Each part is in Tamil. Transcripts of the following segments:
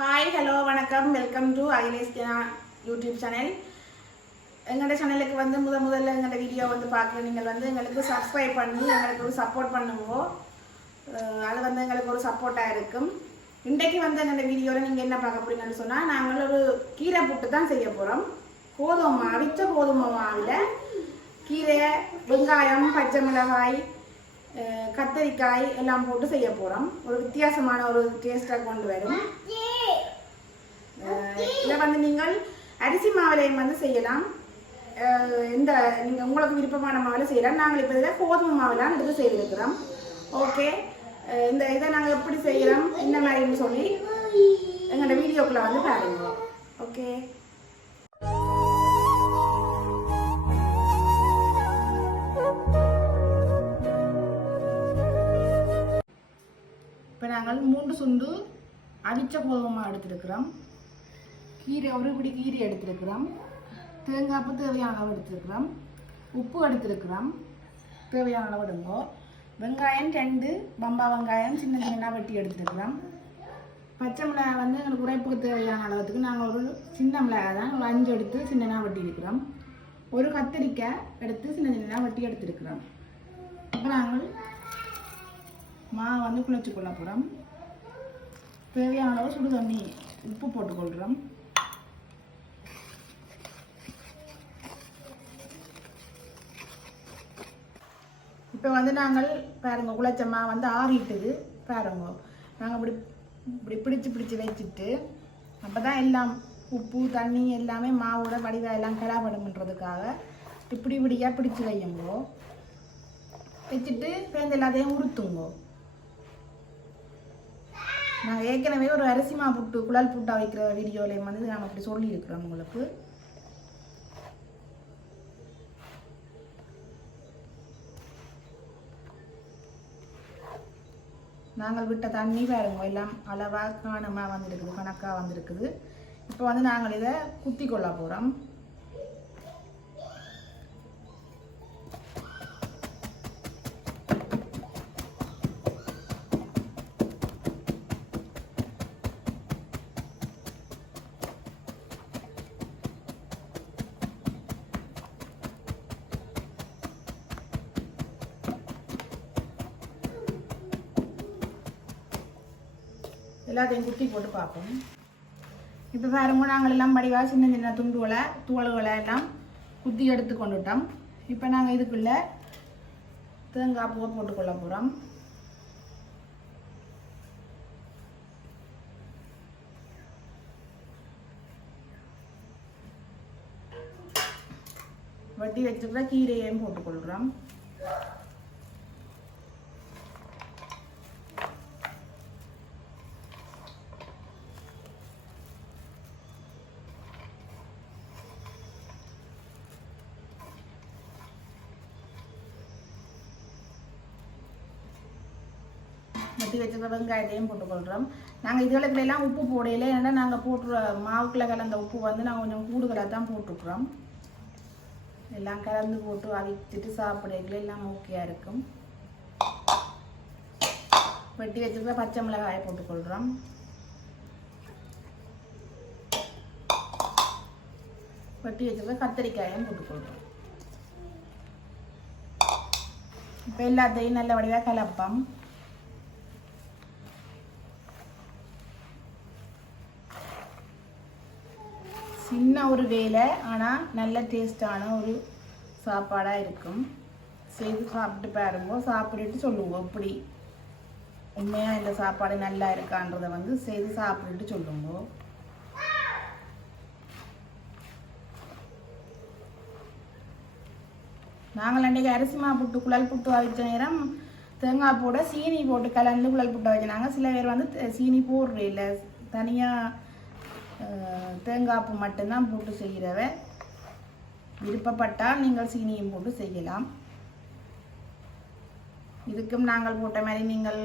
ஹாய் ஹலோ வணக்கம். வெல்கம் டு ஐலேஸ் யூடியூப் சேனல் எங்களோட சேனலுக்கு வந்து முத முதல்ல எங்களோட வீடியோ வந்து பார்க்குற நீங்கள் வந்து எங்களுக்கு சப்ஸ்கிரைப் பண்ணி எங்களுக்கு ஒரு சப்போர்ட் பண்ணுவோம் அது வந்து எங்களுக்கு ஒரு சப்போர்ட்டாக இருக்கும். இன்றைக்கு வந்து எங்களோட வீடியோவில் நீங்கள் என்ன பார்க்க போறீங்கன்னு சொன்னால் நாங்கள் ஒரு கீரை புட்டு தான் செய்ய போகிறோம் கோதுமை அவிச்ச கோதுமை மாவில் கீரை வெங்காயம் பச்சை மிளகாய் கத்தரிக்காய் எல்லாம் போட்டு செய்ய போகிறோம் ஒரு வித்தியாசமான ஒரு டேஸ்ட்டாக கொண்டு வரும். இதை வந்து நீங்கள் அரிசி மாவுலையும் வந்து செய்யலாம். இந்த நீங்கள் உங்களுக்கு விருப்பமான மாவில் செய்யலாம். நாங்கள் இப்போ இதில் கோதுமை மாவுலாம் எடுத்து செய்திருக்கிறோம். ஓகே இந்த இதை நாங்கள் எப்படி செய்கிறோம் என்ன மாதிரின்னு சொல்லி எங்களோட வீடியோக்குள்ளே வந்து பாருங்க. ஓகே இப்போ நாங்கள் மூன்று சுண்டு அவிச்ச கோதுமை எடுத்திருக்கிறோம். கீரை ஒரு பிடி கீரை எடுத்திருக்கிறோம். தேங்காய்ப்பு தேவையான அளவு எடுத்திருக்கிறோம். உப்பு எடுத்திருக்கிறோம். தேவையான அளவு எடுங்கோ வெங்காயம் ரெண்டு பம்பா வெங்காயம் சின்ன சின்னதாக வெட்டி எடுத்துருக்குறோம். பச்சை மிளகாய் வந்து எங்களுக்கு உரைப்புக்கு தேவையான அளவுக்கு நாங்கள் ஒரு சின்ன மிளகாய் தான் ஒரு அஞ்சு எடுத்து சின்னதாக வெட்டி இருக்கிறோம் ஒரு கத்திரிக்காய் எடுத்து சின்ன சின்னதாக வெட்டி எடுத்துருக்குறோம். இப்போ நாங்கள் மா வந்து குளிச்சு கொள்ள போகிறோம் தேவையான அளவு சுடு தண்ணி உப்பு போட்டுக்கொள்கிறோம் இப்போ வந்து நாங்கள் பாருங்க குலச்சம்மா வந்து ஆறிட்டுது. பாருங்க நாங்கள் இப்படி இப்படி பிடிச்சி பிடிச்சி வச்சுட்டு அப்போ தான் எல்லாம் உப்பு தண்ணி எல்லாமே மாவோட வடிவாக எல்லாம் கலாபடும்ன்றதுக்காக இப்படி இப்படியாக பிடிச்சி வையுங்கோ. வச்சுட்டு பேருந்து எல்லாத்தையும் உறுத்துங்கோ நான் ஏற்கனவே ஒரு அரிசி மா புட்டு குழல் புட்டா வைக்கிற வீடியோலையும் வந்து நாங்கள் அப்படி சொல்லியிருக்கிறோம் உங்களுக்கு. நாங்கள் விட்ட தண்ணி பாருங்க எல்லாம் அளவாக காணமாக வந்திருக்குது கணக்காக வந்திருக்குது. இப்போ வந்து நாங்கள் இதை குத்தி கொள்ள போகிறோம் எல்லாத்தையும் குத்தி போட்டு பார்ப்போம். இப்போ பாருங்க நாங்கள் எல்லாம் படிவா சின்ன சின்ன துண்டுகளை தோள்களை எல்லாம் குத்தி எடுத்து கொண்டுட்டோம். இப்போ நாங்கள் இதுக்குள்ள தேங்காய் பூவை போட்டுக்கொள்ள போகிறோம் வட்டி வச்சுக்கிற கீரையையும் போட்டுக்கொள்கிறோம் வெட்டி வச்சுருக்க வெங்காயத்தையும் போட்டுக்கொள்கிறோம் நாங்கள் இதுகளுக்குள்ள எல்லாம் உப்பு போடையில ஏன்னா நாங்கள் போட்டுற மாவுக்குள்ளே கலந்த உப்பு வந்து நாங்கள் கொஞ்சம் கூடுதலாக தான் போட்டுக்கிறோம். எல்லாம் கலந்து போட்டு அவிச்சிட்டு சாப்பிடல எல்லாம் ஓகேயாக இருக்கும். வெட்டி வச்சுருக்க பச்சை மிளகாயை போட்டுக்கொள்கிறோம் வெட்டி வச்சுருக்க கத்திரிக்காயும் போட்டுக்கொள்கிறோம் இப்போ எல்லாத்தையும் நல்ல வடிவாக கலப்போம். சின்ன ஒரு வேலை ஆனால் நல்ல டேஸ்டான ஒரு சாப்பாடாக இருக்கும். செய்து சாப்பிட்டு பாருங்க. சாப்பிட்டுட்டு சொல்லுவோம் எப்படி? உண்மையாக இந்த சாப்பாடு நல்லா இருக்கான்றதை வந்து செய்து சாப்பிட்டுட்டு சொல்லுங்க. நாங்கள் அன்றைக்கு அரிசி மா புட்டு குழல் புட்டு அவிச்ச நேரம் தேங்காய் போட சீனி போட்டு கலந்து குழல் புட்டு வச்சுனாங்க சில பேர் வந்து சீனி போடுற இல்லை. தனியாக தேங்காய்ப்பு மட்டும்தான் போட்டு செய்கிறவ விருப்பப்பட்டால் நீங்கள் சீனியும் போட்டு செய்யலாம். இதுக்கும் நாங்கள் போட்ட மாதிரி நீங்கள்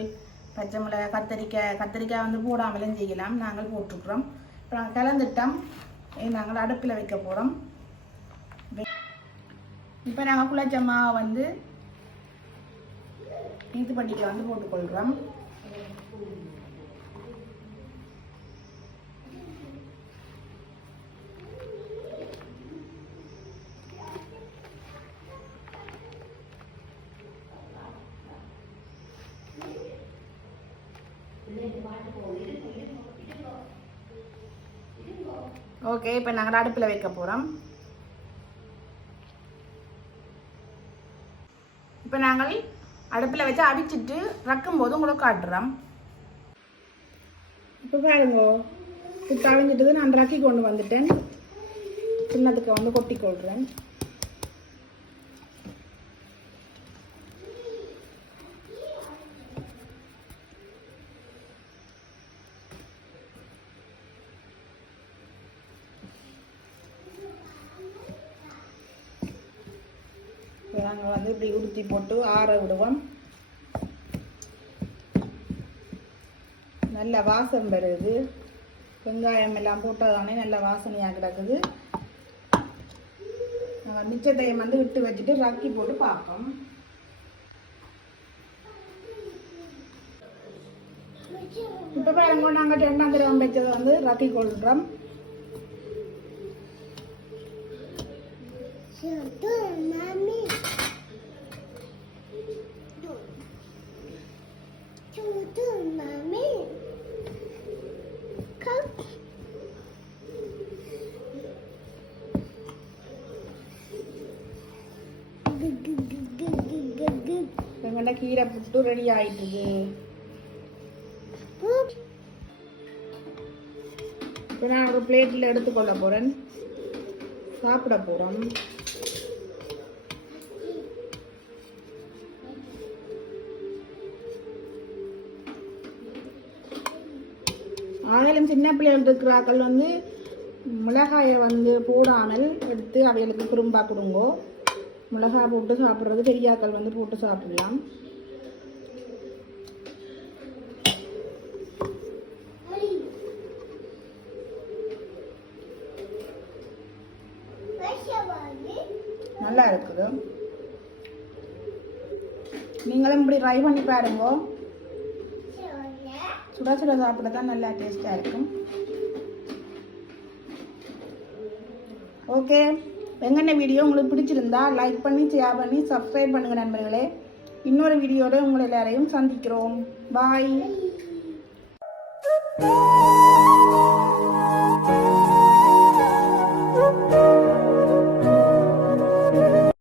பச்சை மிளகாய் கத்தரிக்காய் கத்தரிக்காய் வந்து போடாமலும் செய்யலாம். நாங்கள் போட்டிருக்கிறோம் இப்போ நாங்கள் கலந்துட்டோம். நாங்கள் அடுப்பில் வைக்க போகிறோம். இப்போ நாங்கள் குழச்ச மாவை வந்து நீத்து வந்து போட்டுக்கொள்கிறோம். ஓகே இப்போ நாங்கள் அடுப்பில் வைக்க போகிறோம் இப்போ நாங்கள் அடுப்பில் வச்சு அவிச்சிட்டு ரக்கும்போது உங்களுக்கு காட்டுறோம். இப்போ பாருங்க இப்போ அவிஞ்சிட்டது நான் ரக்கி கொண்டு வந்துட்டேன். சின்னத்துக்கு வந்து கொட்டி கொள்கிறேன் நாங்கள் வந்து இப்படி உடுத்தி போட்டு ஆற விடுவோம். நல்ல வாசம் வருது. வெங்காயம் எல்லாம் போட்டதானே நல்ல வாசனையாக கிடக்குது. நாங்கள் மிச்சத்தையும் வந்து விட்டு வச்சுட்டு ரக்கி போட்டு பார்ப்போம். இப்போ பாருங்க நாங்கள் ரெண்டாம் தடவை வச்சதை வந்து ரக்கி கொள்கிறோம் எங்கள்கிட்ட கீரை புட்டு ரெடி ஆயிட்டுது இப்போ நான் ஒரு பிளேட்டில் எடுத்துக்கொள்ள போகிறேன் சாப்பிட போகிறோம் ஆனாலும் சின்ன பிள்ளைகள் இருக்கிறாக்கள் வந்து மிளகாயை வந்து போடாமல் எடுத்து அவைகளுக்கு குறும்பா கொடுங்கோ. மிளகாய் போட்டு சாப்பிட்றது பெரியாக்கள் வந்து போட்டு சாப்பிடலாம். நல்லா இருக்குது. நீங்களும் இப்படி ட்ரை பண்ணி பாருங்க. சுட சுட சாப்பிட தான் நல்லா டேஸ்டாக இருக்கும். ஓகே எங்கென்ன வீடியோ உங்களுக்கு பிடிச்சிருந்தா லைக் பண்ணி ஷேர் பண்ணி சப்ஸ்கிரைப் பண்ணுங்கள் நண்பர்களே. இன்னொரு வீடியோட உங்களை எல்லாரையும் சந்திக்கிறோம். பாய்